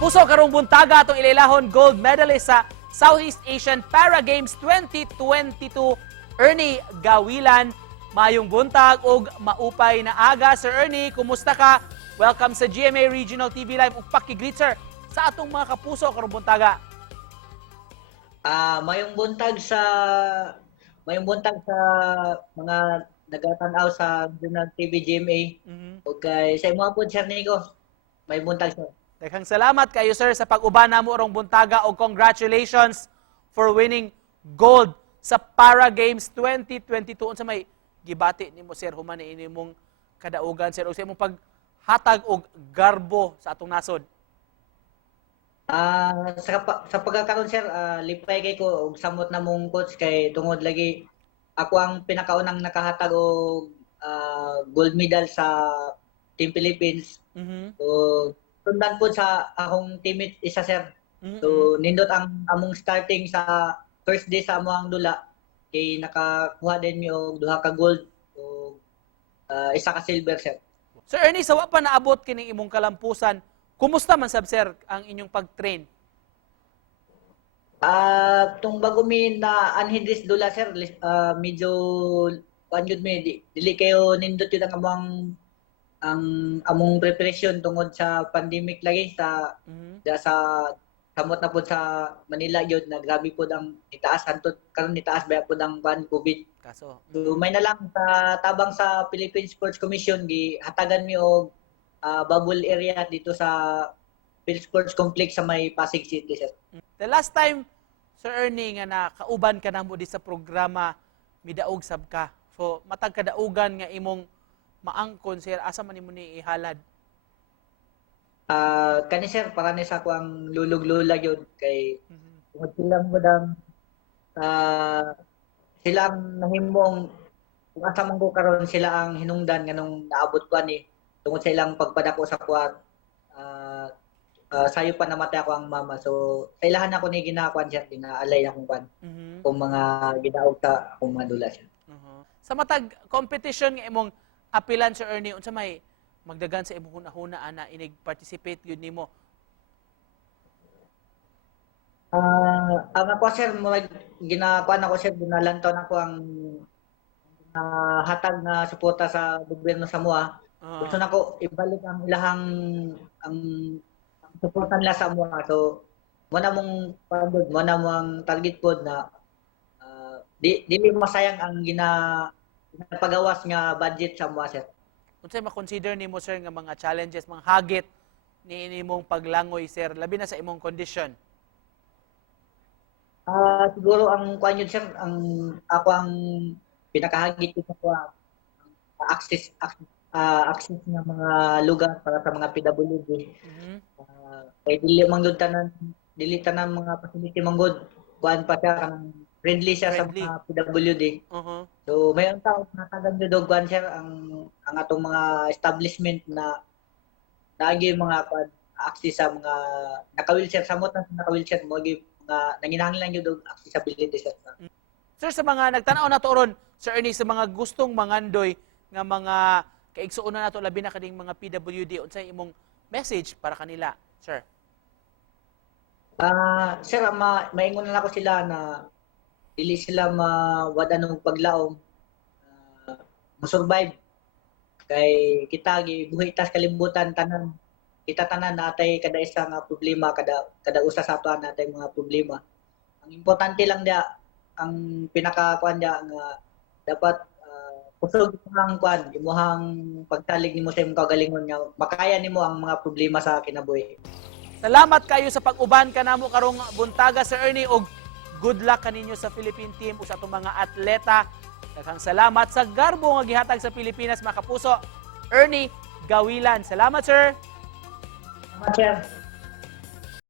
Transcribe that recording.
Kapuso karong buntaga atong ililahon gold medalist sa Southeast Asian Para Games 2022 Ernie Gawilan. Mayong buntag ug maupay na aga. Sir Ernie, kumusta ka? Welcome sa GMA Regional TV Live ug pakigreet sir sa atong mga kapuso karong buntaga. Mayong buntag sa mga nagatanaw sa Regional TV GMA. Ug kay sa imo po Sir Nico. May buntag sir. Daghang salamat kayo sir sa pag-uban namo orong buntaga ug congratulations for winning gold sa Para Games 2022. Unsa may gibati nimo sir human ni inimong kadaugan sir ug sa imong paghatag og garbo sa atong nasod? Sa pagkakaroon sir, lipay kay ko og samot na mong coach kay tungod lagi ako ang pinakaunang nakahatag og gold medal sa Team Philippines. So tundan po sa akong teammate isa sir. So nindot ang among starting sa first day sa amuang dula kay nakakuha din mi og duha ka gold o isa ka silver sir. Sir Ernie, sa wa pa naabot kining imong kalampusan, kumusta man sab sir ang inyong pag-train? Tung bago mi na anhidis dula sir, medyo panjud mi dili kayo nindot yun ang among preparation tungod sa pandemic lagi sa samot na pud sa Manila gyud na grabe pud ang itaas hantud karon nitaas baya pud ang COVID. Kaso So may na lang sa tabang sa Philippine Sports Commission gihatagan mi og bubble area dito sa Phil Sports Complex sa may Pasig City sir. The last time, Sir Ernie, nga nakauban ka na mo di sa programa, midaog sab ka. So, matag kadaugan nga imong maangkon, sir, asa man nimo ni ihalad? Kani sir, para ni sa ako ang lulog-lula yun kay tungod silang madang silang nahimong kung asa man ko karon sila ang hinungdan nganong naabot ko ani tungod sa ilang pagpadako sa kuwan sayo pa namatay ako ang mama. So sa ilahan ako ni ginakuan siya ginaalay akong kuwan kung mga gidaog sa akong mga dula siya. Sa matag competition nga imong apilan, Sir Ernie, unsa may magdagan sa imong hunahuna ana inig participate yun nimo? Ang ako sir ginakuan ako sir ginalantaw ako ang hatag na suporta sa gobyerno sa mua. Gusto na ko ibalik ang ilahang ang suporta nila sa mua. So mo na mong pagod mo na mong target pod na dili masayang ang ginapagawas nga budget sa mua sir. Unsay ma-consider nimo sir nga mga challenges, mga hagit ni inimong paglangoy sir labi na sa imong condition? Siguro ang kuan yun sir, ako ang pinakahagit ko sa access ng mga lugar para sa mga PWD. Kay dili tanan mga facility manggod kuan pa siya kanang friendly siya sa mga PWD. So may ang tao natagan jud og kuan sir ang atong mga establishment na naagi mga access sa mga naka-wheelchair samot na naka-wheelchair mo mga nanginahanglan jud og accessibility sir. Sir, sa mga nagtanaw na to ron, Sir Ernie, sa mga gustong mangandoy nga mga kaigsuonan nato labi na kaning mga PWD, unsay imong message para kanila, sir? Sir, maingon na ako sila na dili sila mawada ng paglaom, ma-survive. Kay kita gibuhi tas kalibutan tanan. Kita tanan natay kada isa nga problema, kada usa sa ato natay mga problema. Ang importante lang dia ang pinakakuan dia nga dapat kusog ang kuan imuhang pagtalig nimo sa imong kagalingon nga makaya nimo ang mga problema sa kinabuhi. Salamat kayo sa pag-uban kanamo karong buntaga, Sir Ernie, og good luck kaninyo sa Philippine team o sa atong mga atleta. Daghang salamat sa garbo nga gihatag sa Pilipinas, mga kapuso. Ernie Gawilan. Salamat, sir. Salamat, sir.